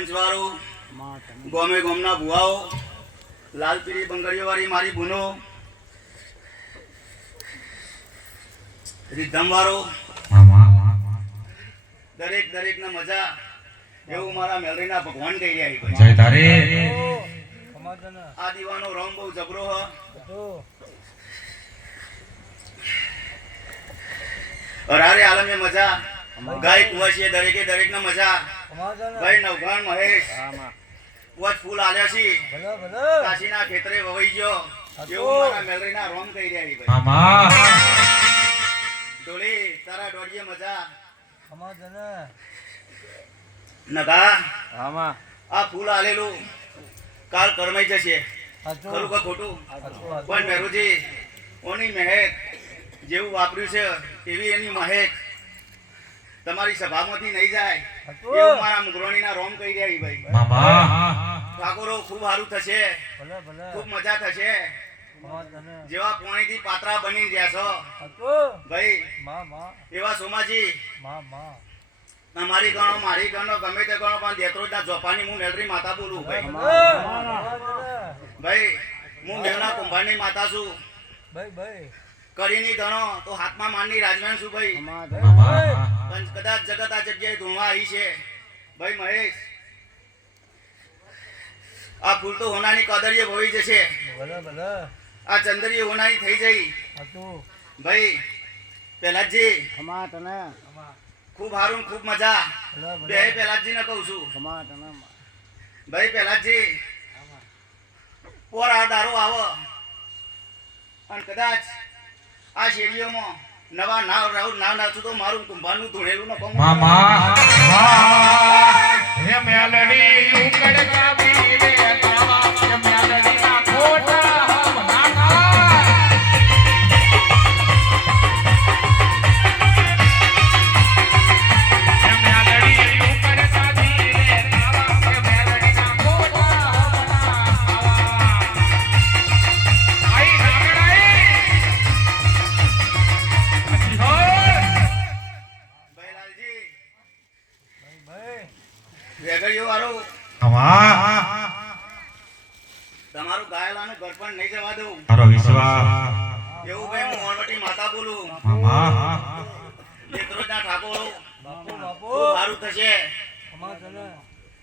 પંચવારો ગોમે ગોમના ભુવાઓ લાલ પીળી બંગડીઓ વાળી મારી બુનો રીધમવાળો દરેક દરેકના મજા એવું મારા મેલરીના ભગવાન કહી રહ્યા છે. જય તારે આ દીવાનો રોમ બહુ જબરો હ. અરારે આલમે મજા ગાય કુવાશી દરેકે દરેકના મજા ભાઈ નવઘાણ મહેશ વચ ફૂલ આલ્યા છે કાશીના ખેતરે વવાઈ ગયો એવું મારા મેલરીના રોમ કહી રહ્યા છે. ડોલી તારા ડોડીએ મજા નગા આ ફૂલ આલેલું કાલ કરમાઈ જશે. ખરું કે ખોટું? પણ મેરુજી ઓની મહેક જેવું વાપર્યું છે એવી એની મહેક તમારી સભામાંથી નહીં જાય એવું મારા મુગરોણીના રોમ કહી રહ્યા ભાઈ. ઠાકોરો ખૂબ સારું થશે, ખૂબ મજા થશે. જેવા પોણીથી પાત્રા બની ગયા છો ભાઈ એવા સોમાજી મારી ગણો મારી ગણો ગમે તે ગણો પણ દેત્રોજના જોપાની હું મેલરી માતા બોલું ભાઈ. ભાઈ હું મેલના કુંભારની માતા છું કરીની ગણો તો હાથમાં માનની રાજમાન છું ભાઈ. પણ કદાચ જગત આ જગ્યાએ ધૂણવા આવી છે ભાઈ મહેશ. આ ફૂલ તો હોનાની કદરીએ વહી જશે, આ ચંદરીએ હોનાની થઈ જઈ ભાઈ. પહેલાજી ખૂબ હારું ખૂબ મજા બે પહેલાજી ને કહું છું ભાઈ. પહેલાજી પોર આ દારો આવો અને કદાચ આ શેરીઓમાં નવા નાવ નાચું તો મારું કુંભારનું ધૂણેલું ન કહું. તમારું ગાયલાનું ઘર પણ નહીં જવા દઉં એવું ભાઈ. હું ઓનવટી માતા બોલું દેત્રોજના ઠાકોરો ખૂબ સારું થશે.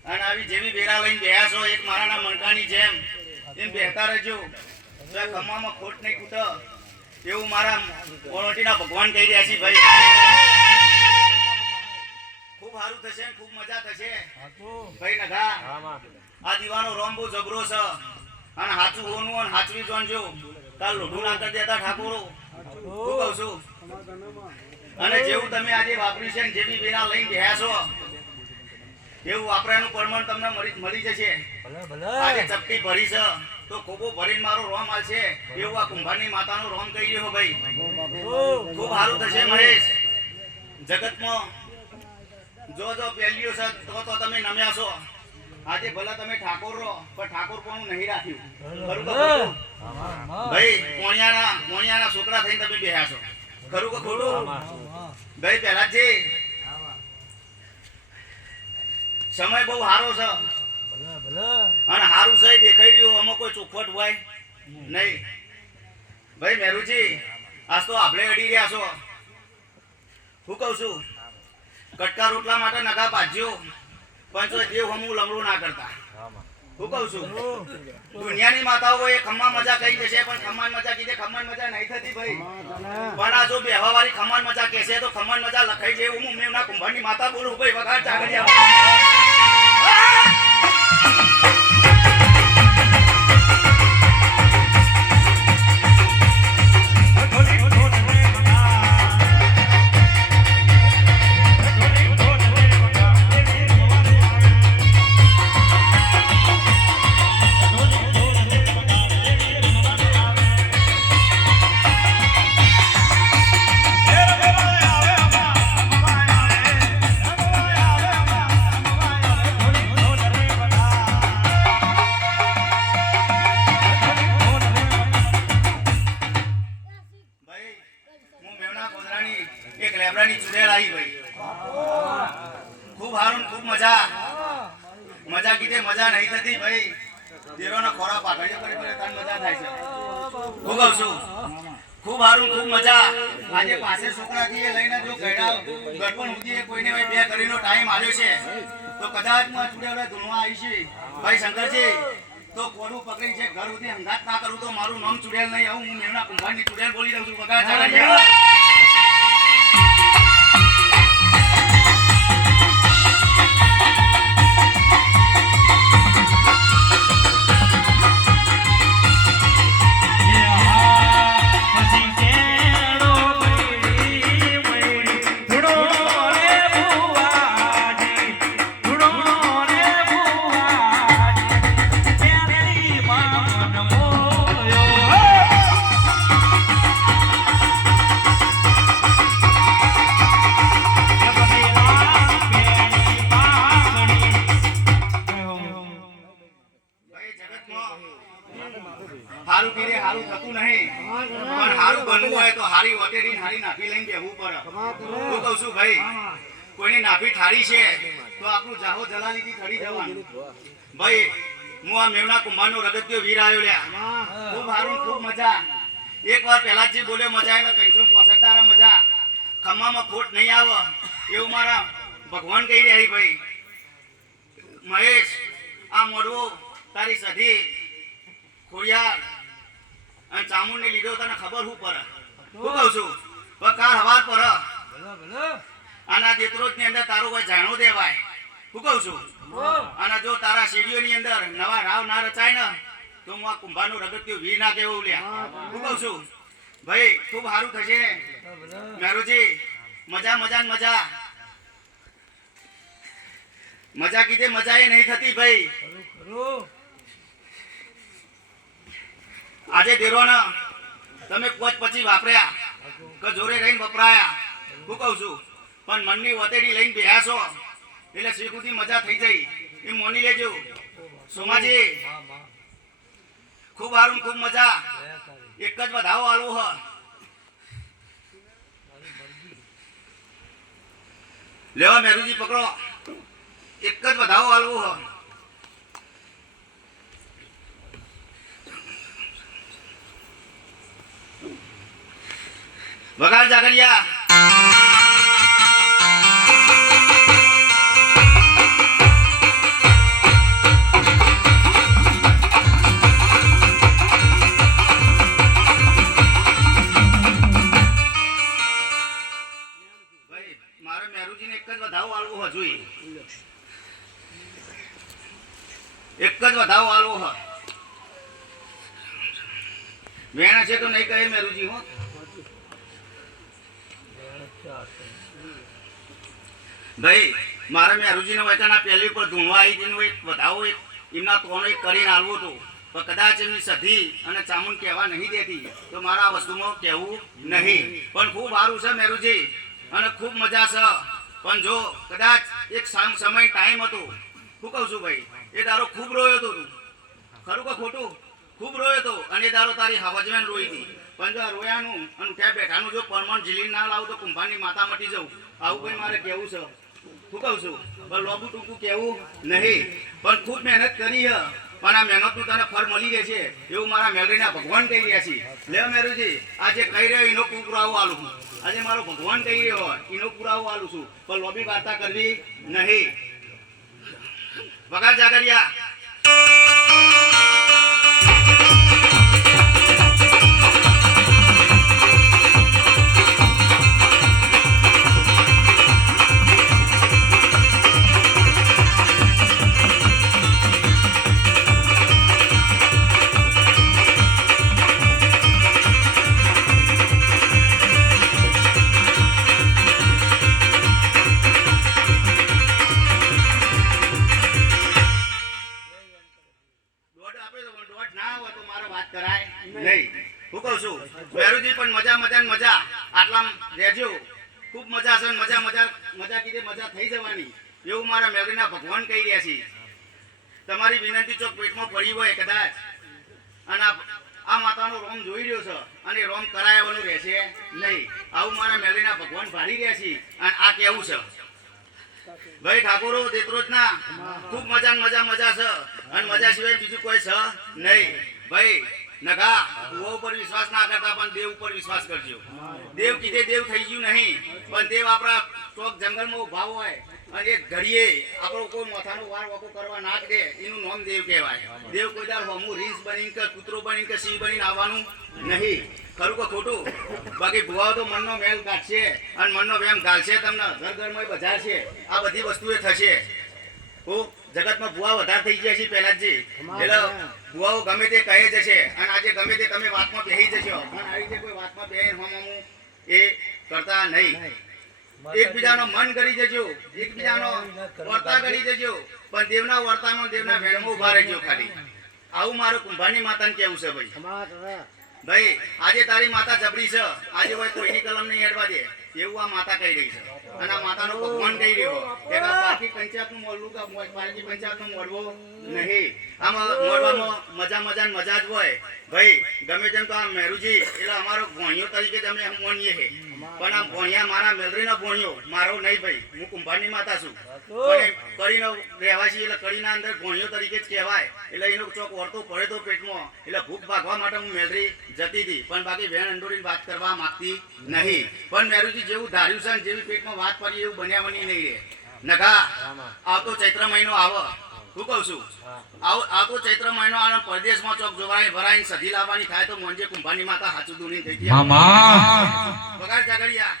અને આવી જેવી બેરા લઈને બેહ્યા છો એક મારાના મણકાની જેમ એમ બેહતા રહેજો. કમામાં ખોટ નહીં કૂટ એવું મારા ઓનવટીના ભગવાન કહી રહ્યા છે ભાઈ. ખૂબ સારું થશે, ખૂબ મજા થશે ભાઈ. નગા આ દીવાનો રોમ બહુ જબરો છે અને હાચું હોનું અને હાચવી જોનજો. કાલ લોઢું ના કરી દેતા ઠાકોરો શું કહું છું. અને જેવું તમે આજે વાપર્યું છે જેવી વેરા લઈને ગયા છો એવું વાપરાનું પ્રમાણ તમને મળી જશે. આજે ચપટી ભરી છે તો ખોબો ભરીને મારો રોમ આલશે એવું આ કુંભારની માતાનો રોમ કહી રહ્યો ભાઈ. ખૂબ સારું થશે મહેશ. જગતમાં જો પહેલ્યું છે તો તમે નમ્યા છો. આજે ભલે તમે ઠાકોર રહો પણ ઠાકોર પણ નહીં રાખ્યું. ખરું કે ખોટું? ભાઈ મોણિયાના છોકરા થઈને તમે બેહ્યા છો. ખરું કે ખોટું? ભાઈ પહેલાજી સમય બહુ સારો છે અને સારું છે દેખાઈ રહ્યું. આમાં કોઈ ચોખવટ હોય નહીં ભાઈ. મેરુજી આજ તો આપણે અડી રહ્યા છો. હું કહું છું કટકા રોટલા માટે નગા બાજ્યો પણ તો દેવ હમું લંગડું ના કરતા. હું કહું છું દુનિયાની માતાઓ એ ખમ્મા મજા કહી દેશે પણ ખમ્માન મજા કીધે ખમ્માન મજા નહીં થતી ભાઈ. પણ આ જો બેહવા વાળી ખમ્માન મજા કહેશે તો ખમ્માન મજા લખાઈ જાય. હું મેમના કુંભારની માતા બોલું ભાઈ. વગાડ ચાગડિયા મજા કીધે મજા નહીં થતી ભાઈ. દેરોનો ખોરાક પાઘડીઓ કરી પડે તાન મજા થાય છે. હું કહું છું ખૂબ સારું ખૂબ મજા. આજે પાસે છોકરાથી એ લઈને જો ગયડા ગડપણ સુધી કોઈને ભાઈ બે કરીનો ટાઈમ આવ્યો છે તો કદાચ માં ચૂડેલો ધૂણવા આવી છે ભાઈ શંકરજી તો કોનું પકડી છે ઘર સુધી અંગાત ના કરું તો મારું નામ ચૂડેલ નહીં આવું. હું મેમના કુંભારની ચૂડેલ બોલી દઉં છું. બગા ચાલે હારું પીરે હારું થતું નહીં પણ હારું બનવું હોય તો હારી વટેડી હારી નાફી લઈને બેહવું પડે. હું કહું છું ભાઈ કોઈની નાફી ઠારી છે તો આપણું જાહો જલાલીથી ખડી જવાનું. ભાઈ હું આ મેવના કુંભારનો રગત્યો વીર આવ્યો લ્યા. ખૂબ હારું ખૂબ મજા. એક વાર પહેલા જે બોલ્યો મજા એટલે 365 મજા. ખમ્મામાં ખોટ નહીં આવે એવું મારા ભગવાન કહી રહ્યા ભાઈ. મહેશ આ મોઢું તારી સધી ખોડિયાર અને ચામુંડને લીધો તને ખબર હું પર. હું કહું છું કાલ હવાર પર આના દેત્રોજ ની અંદર તારું કોઈ જાણો દેવાય. હું કહું છું અને જો તારા સીડીઓની અંદર નવા રાવ ના રચાય ને તો હું આ કુંભારનું રગત્યું વીર ના કેવું લ્યા. હું કહું છું ભાઈ ખૂબ સારું થશે મેરુજી. મજા મજા ને મજા. મજા કીધે મજા એ નહીં થતી ભાઈ. આજે દેરોના તમે કોચ પછી વાપર્યા કે જોરે રહીને વપરાયા. હું કહું છું પણ મનની વતેડી લઈને બેહ્યા છો એટલે શીખુથી મજા થઈ જાય એ મોની લેજો. સોમાજી ખૂબ સારું ખૂબ મજા. એક જ વધાવો આલવું હ. લેવા મેરુજી પકડો. એક જ વધાવો આલવું હ. વગાડ જાગરિયા. મારે મેરુજીને એક જ વધાવો આલવો હજુ. એક જ વધાવો આલવો હ. વેણ છે તો નહીં કહે મેરુજી. હો ભાઈ મારે મેરુજીને વચના પહેલી પર ધૂણવા આવી જઈને વધાવો એમના તોનો એક કરીને આલવું હતું પણ કદાચ એમની સધી અને ચામુંડ કહેવા નહીં દેતી તો મારા વસ્તુમાં કહેવું નહીં. પણ ખૂબ સારું છે મેરુજી અને ખૂબ મજા છે. પણ જો કદાચ એક સમય ટાઈમ હતો. શું કહું છું ભાઈ એ દારો ખૂબ રોયો હતો. તું ખરું કે ખોટું? ખૂબ રોયો હતો અને એ દારો તારી હવજમેન રોઈ હતી. પણ જો રોયાનું અને ઉઠ્યા બેઠાનું જો પરમાણ ઝીલી ના લાવું તો કુંભારની માતા મટી જવું. આવું કંઈ મારે કહેવું છે. શું કહું છું પણ લોબુ ટૂંકું કહેવું નહીં. પણ ખૂબ મહેનત કરી હ પણ આ મહેનતનું તને ફળ મળી રહેશે એવું મારા મેલરીના ભગવાન કહી રહ્યા છે. લે મેરુજી આજે કહી રહ્યો એનો પુરાવો આલું છું. આજે મારો ભગવાન કહી રહ્યો હોય એનો પુરાવો આલું છું. પણ લોબી વાર્તા કરવી નહીં. વગાડ જાગરિયા. હું કહું છું મેરુજી પણ મજા મજા ને મજા. આટલા રહેજો. ખૂબ મજા છે. મજા મજા મજા કીધે મજા થઈ જવાની એવું મારા મેલરીના ભગવાન કહી રહ્યા છે. તમારી વિનંતી ચોક પેટમાં પડી હોય કદાચ અને આ માતાનો રોમ જોઈ રહ્યો છે અને રોમ કરાવવાનું રહેશે નહીં આવું મારા મેલરીના ભગવાન ભાળી રહ્યા છે. અને આ કેવું છે ભાઈ ઠાકોરો દેત્રોજ ના ખૂબ મજા ને મજા છે અને મજા સિવાય બીજું કોઈ છે નહીં. ભાઈ નગા ભુવા ઉપર વિશ્વાસ ના કરતા પણ દેવ ઉપર વિશ્વાસ કરજો. દેવ કીધે દેવ થઈ ગયું નહીં, પણ દેવ આપણા ચોક જંગલમાં ઉભા હોય અને એક ઘડીએ આપણો કોઈ માથાનો વાર વાકો કરવા ના દે, એનું નામ દેવ કહેવાય. દેવ કોઈ દાર હમું રીંછ બનીને કે કૂતરો બનીને કે સિંહ બનીને આવવાનું નહીં. ખરું કે ખોટું? બાકી ભુવાઓ તો મનનો મેલ કાઢશે અને મનનો વેમ ગાલશે, તમને ઘર ઘરમાં બજાર છે. આ બધી વસ્તુ એ થશે. જગતમાં ભુવા વધારે થઈ ગયા છે પહેલા જ. એટલે ભુવાઓ ગમે તે કહે જશે અને આજે ગમે તે તમે વાતમાં બેસી જશો, પણ આ રીતે કોઈ વાતમાં બેહીને હમું એ કરતા નહીં. એકબીજાનો મન કરી જજો, એકબીજાનો વર્તા કરી જજો, પણ દેવના વર્તાનો દેવના વેણમાં ઉભા રહેજો ખાલી. આવું મારું કુંભારની માતાને કેવું છે ભાઈ. ભાઈ આજે તારી માતા જબરી છે, આજે હોય કોઈની કલમ નહીં હેડવા દે એવું આ માતા કહી રહી છે. અને આ માતાનો ભગવાન કહી રહ્યો કે પારકી પંચાયતનું મોડવું કે પારકી પંચાયતનું મોડવું નહીં. આમાં મોડવામાં મજા જ હોય. ભાઈ ગમે તેમ તો આ મેરુજી એટલે અમારો ભોણિયો તરીકે જ અમે માનીએ છીએ, પણ આ ભોણિયા મારા મેલરીનો ભોણિયો મારો નહીં ભાઈ. હું કુંભારની માતા છું, પણ કડીનો રહેવાસી એટલે કડીના અંદર ભોણિયો તરીકે જ કહેવાય. એટલે એનો ચોક વળતો પડે તો પેટમાં એટલે ભૂખ ભાગવા માટે હું મેલરી જતી હતી, પણ બાકી વેણ અંડોરીને વાત કરવા માંગતી નહીં. પણ મેરુજી જેવું ધાર્યું છે ને જેવી પેટમાં વાત પડી એવું બન્યા બની નહીં રહે. નખા આવતો ચૈત્ર મહિનો આવો, શું કહું છું, આવતો ચૈત્ર મહિનો આવે પરદેશમાં ચોક જોવાય ભરાઈને સધી લાવવાની થાય તો મોંજે કુંભારની માતા હાચું દૂની થઈ ગયા. વગાડ જાગડિયા.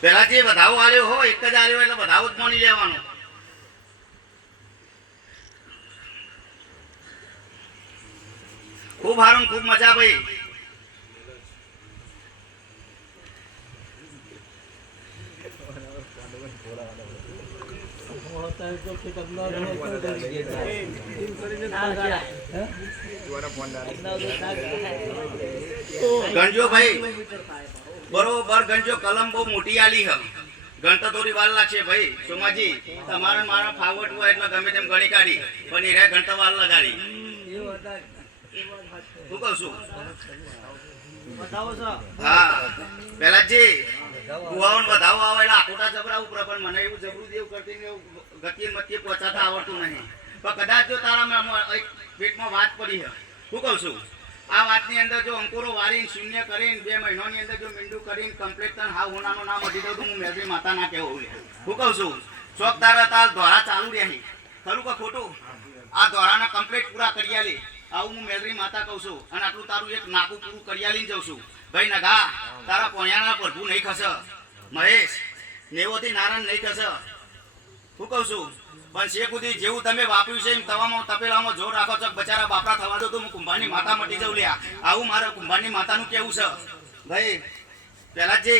પેલા જે વધાવો આલ્યો હો એક જ આલ્યો એટલે વધાવો જ માની લેવાનો. ખૂબ હારું, ખૂબ મજા ભાઈ. ગણજો ભાઈ બરોબર ગણજો. કલમ બહુ મોટી આલી હ, ગણતા થોડી વાર લાગશે ભાઈ. સોમાજી તમારા મારા ફાવટ હોય એટલે ગમે તેમ ગણી કાઢી, પણ એ રે ગણતા વાર લગાડી. શું કહું છું? હા પેલા જે ગુવાઓ વધાવો આવે એટલે આખોટા જબરા ઉપર, પણ મને એવું જબરું જેવું કરતી ગતિએ મતીએ પહોંચાતા આવડતું નહીં. પણ કદાચ જો તારા પેટમાં વાત પડી છે, શું કહું છું, આ વાતની અંદર જો અંકુરો વારીને શૂન્ય કરીને 2 મહિનાની અંદર જો મીંડું કરીને કમ્પ્લીટ તન હા હોનાનું નામ મળી દઉં તો હું મેલરી માતા ના કહેવું. શું કહું છું, ચોક તારા તાર દ્વારા ચાલુ રહી. ખરું કે ખોટું? આ દ્વારાના કમ્પ્લીટ પૂરા કરી આલી આવું હું મેલરી માતા કહું છું. અને આટલું તારું એક નાકું પૂરું કરી આલીને જઉં છું. ભાઈ નગા તારા પોણિયાના પ્રભુ નહીં ખસે, મહેશ નેવોથી નારાયણ નહીં ખસે. શું કહું છું, પણ શેખ સુધી જેવું તમે વાપર્યું છે એમ તવામાં તપેલામાં જોર રાખો છો. બચારા બાપરા થવા દો તો હું કુંભારની માતા મટી જાઉં લ્યા. આવું મારા કુંભારની માતાનું કેવું છે ભાઈ. પેલા જે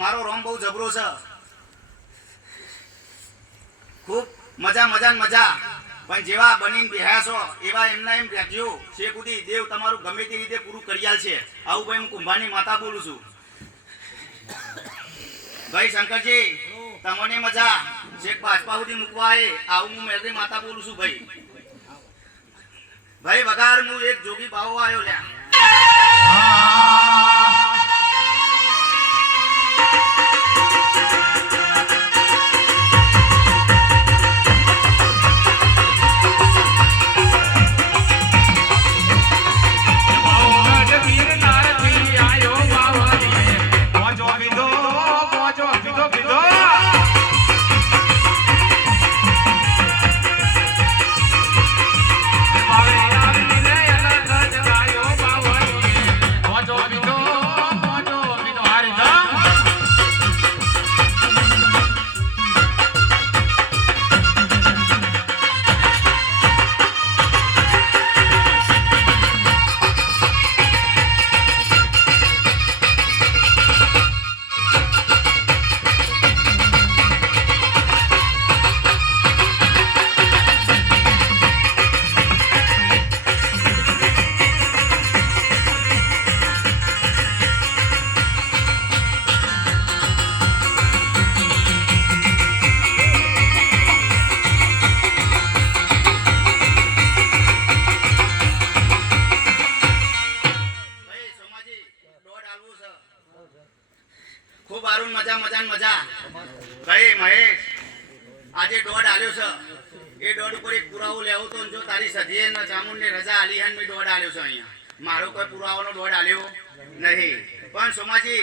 મારો રોમ બહુ જબરો છે, ખૂબ મજા. પણ જેવા બનીને બેહ્યા છો એવા એમના એમ રાખજો. શેખ સુધી દેવ તમારું ગમે તે રીતે પૂરું કરી આલશે. આવું ભાઈ હું કુંભારની માતા બોલું છું. ભાઈ શંકરજી તમને મજા શેખ બાજપા સુધી મૂકવા આવું હું મેલરી માતા બોલું છું ભાઈ. ભાઈ વગાર હું એક જોગી બાવો આવ્યો લ્યા. Job મહેશ આજે દોડ આલ્યો છે એ દોડ ઉપર એક પુરાવો લેવો તો જો તારી સધીએ ને ચામુંડને રજા આલી હન મે દોડ આલ્યો છે અહીંયા મારો કોઈ પુરાવાનો દોડ આલ્યો નહીં પણ સોમાજી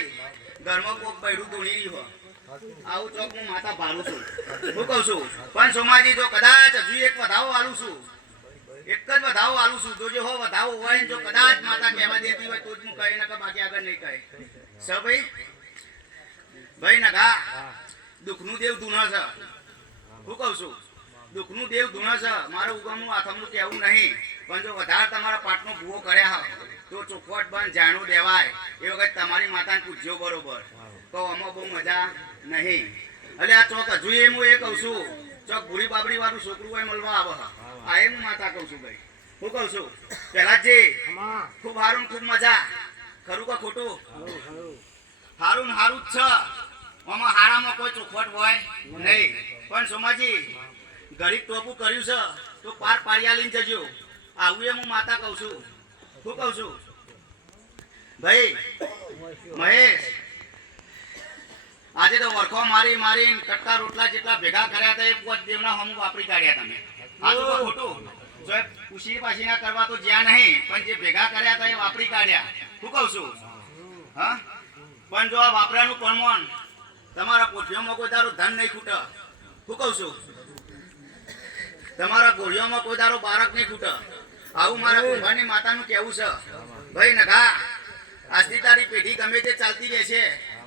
ઘરમાં કોક બૈરું ધૂણી રહ્યો આવું ચોક હું માતા ભારું છું હું કહું છું પણ સોમાજી જો કદાચ હજુ એક વધાવો આલું છું એક જ વધાવો આલું છું જોજે હો વધાવો હોય જો કદાચ માતા કહેવા દેતી હોય તો જ હું કહે નકર બાકી આગળ નહીં કહે સ ભાઈ ભાઈ નગા દુઃખનું દેવ ધૂણા છે હું કહું છું દુઃખનું દેવ ધૂણા છે મારું ઉગમનું આથમનું કહેવું નહીં પણ જો વધારે તમારા પાટનો ભૂવો કર્યા હોય તો ચોખવટ બંધ જાણું દેવાય એ વખત તમારી માતાને પૂછજો બરોબર તો આમાં બહુ મજા નહીં એટલે આ ચોક હજુ એમ હું એ કહું છું ચોક ભૂરી બાબરી વાળું છોકરું હોય મળવા આવે આ એમ માતા કહું છું ભાઈ હું કહું છું પેલા જે ખૂબ હારું ખૂબ મજા ખરું કે ખોટું હારું હારું જ છે આમાં હારામાં કોઈ ચોખવટ હોય નહીં પણ સોમાજી ગરીબ ટોપું કર્યું છે તો પાર પારિયા લઈને જજો આવું એમ હું માતા કહું છું શું કહું છું ભાઈ મહેશ આજે તો વરખો મારી મારીને કટકા રોટલા જેટલા ભેગા કર્યા હતા એ પોત દેવના હમ વાપરી કાઢ્યા તમે સાચું કે ખોટું જો ઉશી પાછી ના કરવા તો જ્યાં નહીં પણ જે ભેગા કર્યા હતા એ વાપરી કાઢ્યા શું કહું છું હા પણ જો આ વાપરાનું પ્રમાણ તમારા કોઠીઓમાં કોઈ તારું ધન નહીં ખૂટે શું કહું છું તમારા ગોળીઓમાં કોઈ તારો બાળક નહીં ખૂટે આવું મારા કુંભારની માતાનું કહેવું છે ભાઈ નગા આજથી તારી પેઢી ગમે તે ચાલતી રહેશે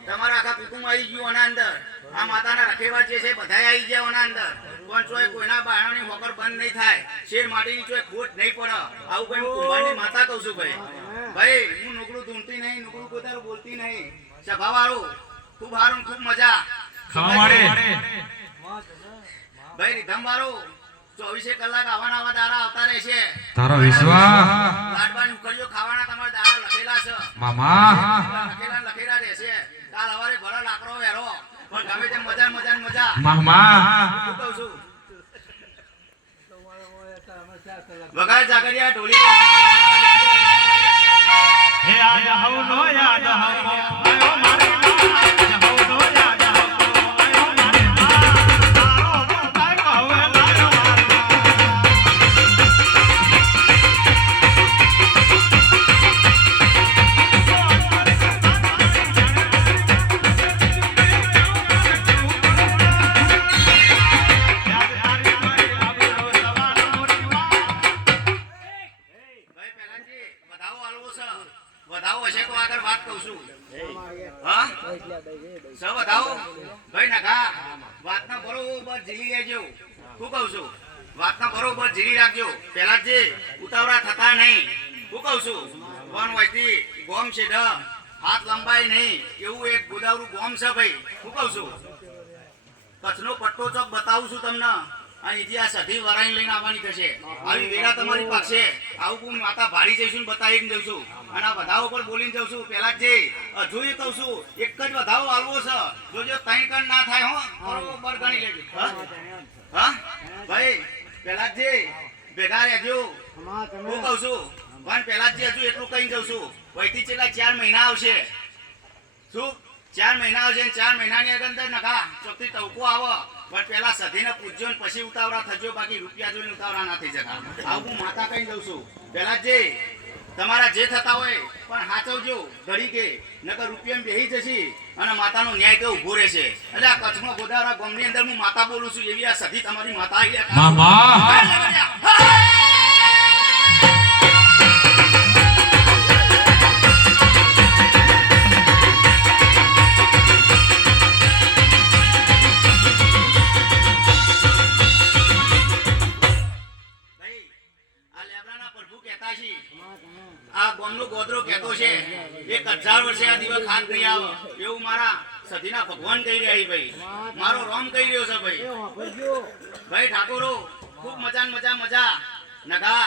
તમારા આખા કુટુંબ આવી ગયું આના અંદર આ માતાના રખેવા જે છે બધા આવી ગયા આના અંદર પણ ચોય કોઈના બારણાની હોકર બંધ નહીં થાય શેર માટીની ચોય ખોટ નહીં પડે આવું કઈ હું કુંભારની માતા કહું છું ભાઈ ભાઈ હું નોકરું ધૂમતી નહીં નોકરું પોતાનું બોલતી નહીં સભા વાળું ખૂબ હારું ખૂબ મજા ભાઈ રીધમ વાળું 24 કલાક આવા દારા આવતા રહેશે તારો વિશ્વાસ લાડવાની ઉકળીઓ ખાવાના તમારા દારા લખેલા છે મામા લખેલા રહેશે કાલ હવારે ભરા લાકડો વેરો પણ ગમે તેમ મજા મામા શું કહું છું વગાડ જાગરિયા ઢોલી હે આજ હવ નો યાદ હવ આયો મારે હવ નો યાદ હવ આયો મારે તારો બોતાય કહવે લાયો વધાવો હશે તો આગળ વાત કહું છું હા સ વધાવો ભાઈ નખા વાતના બરોબર ઝીલી લેજો શું કહું છું વાતના બરોબર ઝીલી રાખજો પેલા જે ઉતાવળા થતા નહીં શું કહું છું વન વસ્તી ગોમ છે હાથ લંબાઈ નહીં એવું એક ગોદાવરું ગોમ છે ભાઈ શું કહું છું કચ્છનો પટ્ટો ચોક બતાવું છું તમને અહીંથી આ સધી વરાઈ લઈને આવવાની થશે આવી વેરા તમારી પાસે આવું હું માતા ભારી જઈશું બતાવીને જઉં છું અને આ વધાવો પર બોલીને જઉં છું પેલા જ હજુ એ કહું છું એક જ વધાવો આલવો છે જોજો ત્રણ કણ ના થાય હો બરોબર ગણી લેજો હા ભાઈ પેલા જ ભેગા રહેજો હું કહું છું પણ પેલા જ હજુ એટલું કહી જઉં છું વહીથી છેલ્લા 4 મહિના આવશે શું 4 મહિના આવશે 4 મહિનાની અંદર નખા ચોકથી ટવકો આવો પણ પેલા સધીને પૂછજો ને પછી ઉતાવળા થજો બાકી રૂપિયા જોઈને ઉતાવળા ના થઈ જતા આવું હું માતા કહી દઉં છું પેલા જે તમારા જે થતા હોય પણ હાચવજો ઘડી કે નકર રૂપિયામાં બેહી જશે અને માતાનો ન્યાય તો ઉભો રહેશે એટલે આ કચ્છમાં ગોદાવરા ગામની અંદર હું માતા બોલું છું એવી આ સધી તમારી માતા આ ગોમનો ગોદરો કહેતો છે 1000 વર્ષે આ દિવસ ખાત નહીં આવે એવું મારા સધીના ભગવાન કહી રહ્યા ભાઈ મારો રોમ કહી રહ્યો છે ભાઈ ભાઈ ઠાકોરો ખૂબ મજા નગા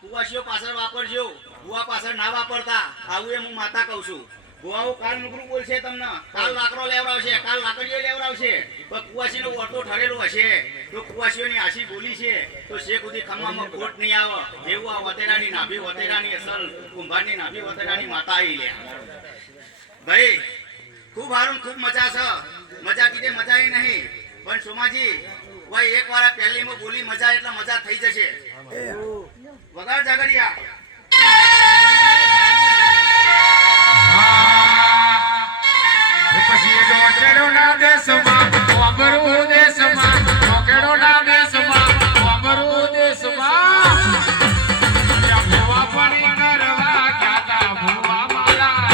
કુવાસીઓ પાછળ વાપરજો ભુવા પાછળ ના વાપરતા આવું એમ હું માતા કહું છું ભુવાઓ કાલ નુકરું બોલશે તમને કાલ લાકડો લેવડાવશે કાલ લાકડીઓ લેવડાવશે પણ કુવાસીનો વર્તો ઠરેલો હશે તો કુવાસીઓની આશી બોલી છે તો શેખ સુધી ખમવામાં ખોટ નહીં આવે એવું આ વતેરાની નાભી વતેરાની અસલ કુંભારની નાભી વતેરાની માતા આવી લે ભાઈ ખૂબ હારું ખૂબ મજા છે મજા કીધે મજા નહીં પણ સોમાજી ભાઈ એકવાર આ પહેલીમાં બોલી મજા એટલે મજા થઈ જશે વગાડ જાગરિયા પછી ડોંગરેડો ના દેશમાં વામરું દેશમાં ડોંગરેડો ના દેશમાં વામરું દેશમાં ભૂવા પડી કરવા ક્યાતા ભૂવા મારા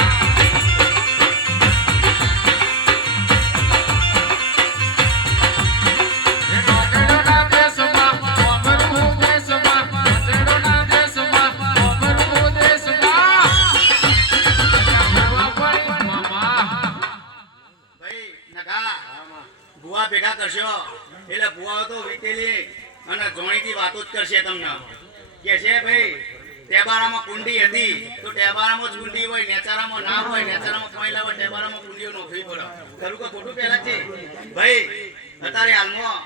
ડોંગરેડો ના દેશમાં વામરું દેશમાં ડોંગરેડો ના દેશમાં વામરું દેશમાં ભૂવા પડી મામા ભાઈ નગા ભુવા ભેગા કરશો એટલે ભુવાઓ તો વીતેલી અને જોણીથી વાતો જ કરશે તમને કે છે ભાઈ ટેબારામાં કુંડી હતી તો ટેબારામાં જ કુંડી હોય નેચારામાં ના હોય નેચારામાં કોઈલા હોય ટેબારામાં કુંડીઓ નોખવી પડે ખરું કે ખોટું પહેલા છે ભાઈ અત્યારે હાલમાં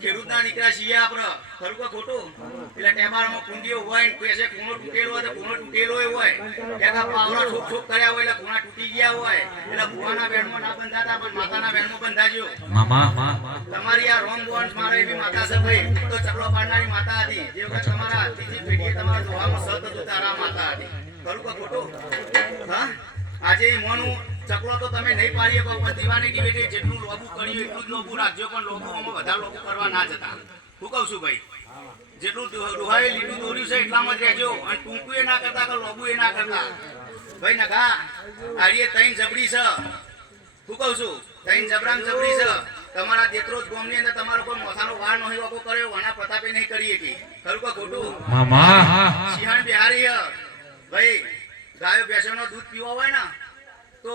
ખેડૂતના દીકરા છીએ આપણે ખરું કે ખોટું એટલે ટેબારામાં કુંડીઓ હોય ને પેસે ખૂણો તૂટેલો હોય તો ખૂણો તૂટેલો હોય એકા પાવડા છોક છોક કર્યા હોય એટલે ખૂણા તૂટી ગયા હોય એટલે ભુવાના બેડમાં ના બંધાતા પણ માતાના બેડમાં બંધાજો તમારી આ રોમ બોન્સ મારે એવી માતા છે ભાઈ તો ચકલો પાડનારી માતા હતી જે વખત તમારા ત્રીજી પેઢીએ તમારા દોહામાં સત હતું તારા માતા હતી ખરું કે ખોટું હા આજે મોનું ચકલો તો તમે નહીં પાડી શકો પણ દીવાની ડિબેટે જેટલું લોબુ કર્યું એટલું જ લોબુ રાખજો પણ લોબુમાં વધારે લોબુ કરવા ના જતા હું કહું છું ભાઈ જેટલું દોહાએ લીટું દોર્યું છે એટલામાં જ રહેજો અને ટૂંકું એ ના કરતા કે લોબુ એ ના કરતા ભાઈ નગા આડીએ ત્રણ જબડી છે હું કહું છું ત્રણ જબરામ જબડી છે તમારા દેત્રોજ ગામની અંદર તમારો કોઈ મોથાનો વાર નહીં વાકો કર્યો વાના પ્રતાપે નહીં કરી હતી ખરું કે ખોટું સિંહણ બિહારી ભાઈ ગાયો ભેંસોનો દૂધ પીવો હોય ને તો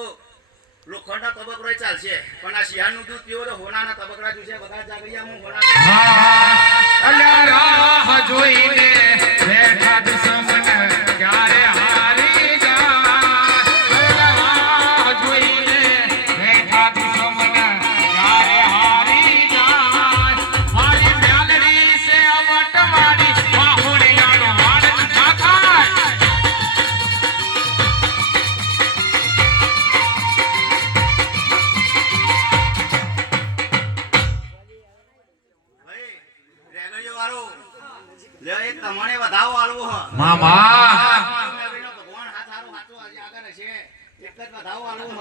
લોખંડના તબકરો ચાલશે પણ આ સિંહણનું દૂધ પીવો તો હોનાના તબકરા જોશે બધા જાગરિયા હું હોના અલ્યા રાહ જોઈને બેઠા દુશ્મન ક્યારે હારી જાય રાહ જોઈને બેઠા દુશ્મન ક્યારે હારી જાય મારી મ્યાલડી સે અવટ મારી બાહુડિયાનો વાડ ના ખાય ભાઈ રેગડિયો વાળો લે એક તમને વધાવો આલવો હ મામા ભગવાન હાથ હારો હાચો આજે આગળ હશે એક જ વધાવો આલવો હ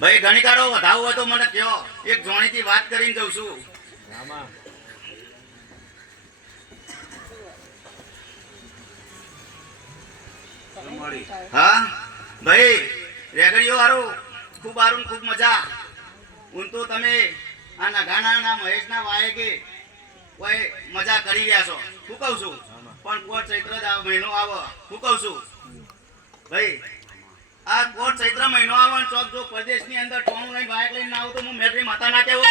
ભાઈ ગણિકારો વધાવો હોય તો મને કયો એક જોણીથી વાત કરીને જઉં છું હા ભાઈ રેગડીઓ વાળો ખૂબ આરું ખૂબ મજા હું તો તમે આ નગાના મહેશના વાયે કે કોઈ મજા કરી રહ્યા છો હું કહું છું પણ કોટ ચૈત્ર મહિનો આવે હું કહું છું ભાઈ આ કોટ ચૈત્ર મહિનો આવે ને ચોક જો પ્રદેશની અંદર ટોણું લઈને બાઇક લઈને ના આવું તો હું મેટરી માતા ના કેવું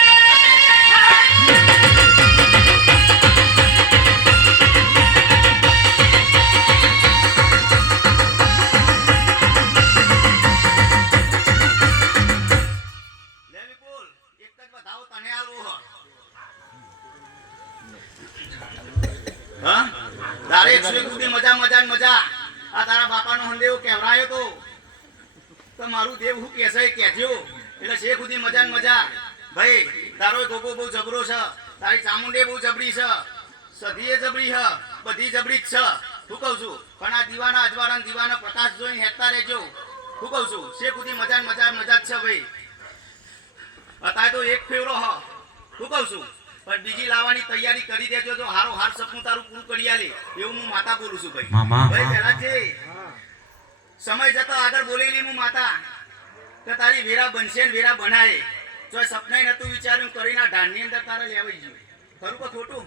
તારે 101 સુધી મજા મજા ને મજા આ તારા બાપાનો હંદેવો કહેવરાયો તો મારું દેવ હું કહેશે કહેજો એટલે છે સુધી મજા ને મજા ભાઈ તારો ગોગો બહુ જબરો છે તારી ચામુંડે બહુ જબરી છે સધીએ જબરી છે બધી જબરી જ છે હું કહું છું પણ આ દીવાના અજવાળા દીવાના પ્રકાશ જોઈને હેઠતા રહેજો હું કહું છું છે સુધી મજા ને મજા મજા જ છે ભાઈ અત્યારે તો એક ફેવરો હ હું કહું છું પણ બીજી લાવવાની તૈયારી કરી દેજો તો હારો હાર સપનું તારું પૂરું કરી આલે એવું હું માતા બોલું છું ભાઈ ભાઈ પહેલા છે સમય જતો આગળ બોલેલી હું માતા કે તારી વેરા બનશે ને વેરા બનાય જો સપનાય નતું વિચાર્યું કરીને ઢાનની અંદર તારે લેવાઈ ગયું ખરું કે ખોટું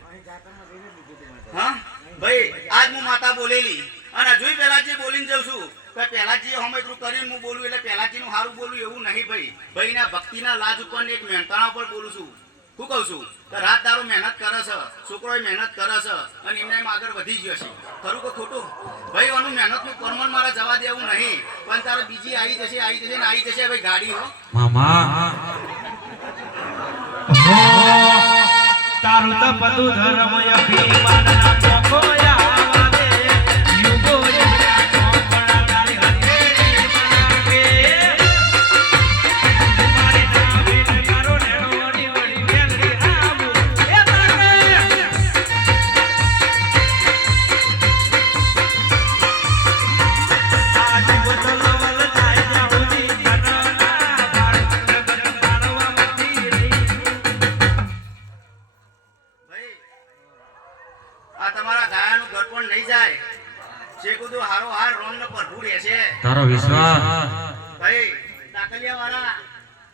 હા ભાઈ આજ હું માતા બોલેલી અને હજુ પહેલાજી બોલીને જઉં છું કે પહેલાજી હમેટલું કરીને હું બોલું એટલે પહેલાજીનું સારું બોલું એવું નહીં ભાઈ ભાઈના ભક્તિના લાજ ઉપર એક મહેનતાણા ઉપર બોલું છું હું કહું છું કે રાત દારૂ મહેનત કરે છે છોકરો મહેનત કરે છે અને એમને એમ આગળ વધી ગયો છે ખરું કે ખોટું ભાઈ આનું મહેનતનું પરમણ મારે જવા દેવું નહીં પણ તારે બીજી આવી જશે ને આવી જશે ભાઈ ગાડી હો તારું તો બધું ધર્મ અભિમાન ના ચોખોયા દે યુગો યુગના ચોપડા તારી હથેળી બનાવે તારો વિશ્વાસ ભાઈ ટાકલિયા વાળા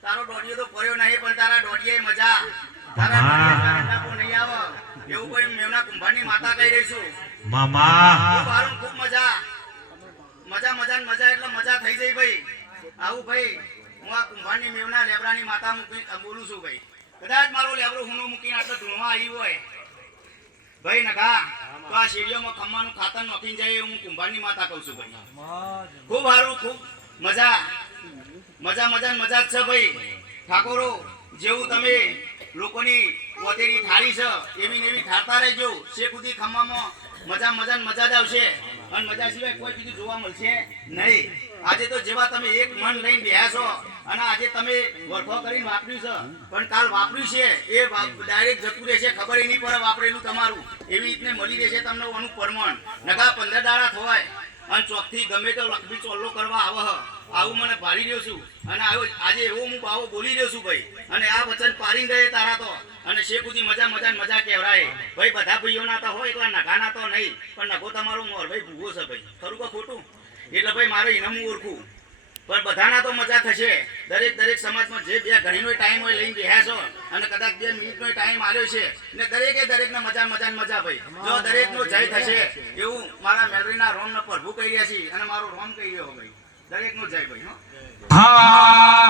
તારો દોઢિયો તો પડ્યો નહીં પણ તારા દોઢિયાએ મજા તારા દોઢિયા તારા નહીં આવે એવું કોઈ મેવના કુંભારની માતા કહી રહીશું મામા ખૂબ હારું ખૂબ મજા મજા મજા ને મજા એટલે મજા થઈ જાય ભાઈ આવું ભાઈ હું આ કુંભારની મેવના લેબરાની માતા બોલું છું ભાઈ કદાચ મારો લેબરો હુનો મૂકીને આટલો ધૂણવા આવી હોય ભાઈ નખા તો આ શેરીઓમાં ખમ્માનું ખાતર નોખીને જાય હું કુંભારની માતા કહું છું ભાઈ ખૂબ સારું ખૂબ મજા મજા મજા ને મજા જ છે ભાઈ ઠાકોરો જેવું તમે લોકોની પોતેની ઠારી છે એવી ને એવી ઠારતા રહેજો શેખુદી ખમ્મામાં મજા મજા ને મજા જ આવશે અને મજા સિવાય કોઈ બીજું જોવા મળશે નહીં આજે તો જેવા તમે એક મન લઈને બેહ્યા છો અને આજે તમે વરખો કરીને વાપર્યું છે પણ કાલ વાપર્યું છે એ ડાયરેક્ટ જતું રહેશે ખબર નહીં પડે વાપરેલું તમારું એવી રીતને મળી રહેશે તમને ઓનું પરમણ નકા 15 દાડા થવાય અને ચોકથી ગમે તો લખબી ચોલ્લો કરવા આવે આવું મને પાડી રહ્યો છું અને આજે એવો હું બાવો બોલી રહ્યો છું ભાઈ અને આ વચન પાડી ગયે તારા તો અને શેખુદી મજા મજા ને મજા કહેવાય ભાઈ બધા ભાઈઓના તો હોય એકલા નગાના તો નહીં પણ નગો તમારો મોર ભાઈ ભૂગો છે ભાઈ ખરું કે ખોટું એટલે ભાઈ મારે ઇનામ હું ઓળખું પણ બધાના તો મજા થશે દરેક સમાજમાં જે બે ઘડીનો ટાઈમ હોય લઈને બેહ્યા છો અને કદાચ 2 મિનિટનો ટાઈમ આવ્યો છે ને દરેકને મજા મજા ને મજા ભાઈ જો દરેકનો જય થશે એવું મારા મેલરીના રોમના પ્રભુ કહી રહ્યા છે અને મારો રોમ કહી રહ્યો ભાઈ દરેકનો જય ભાઈ હા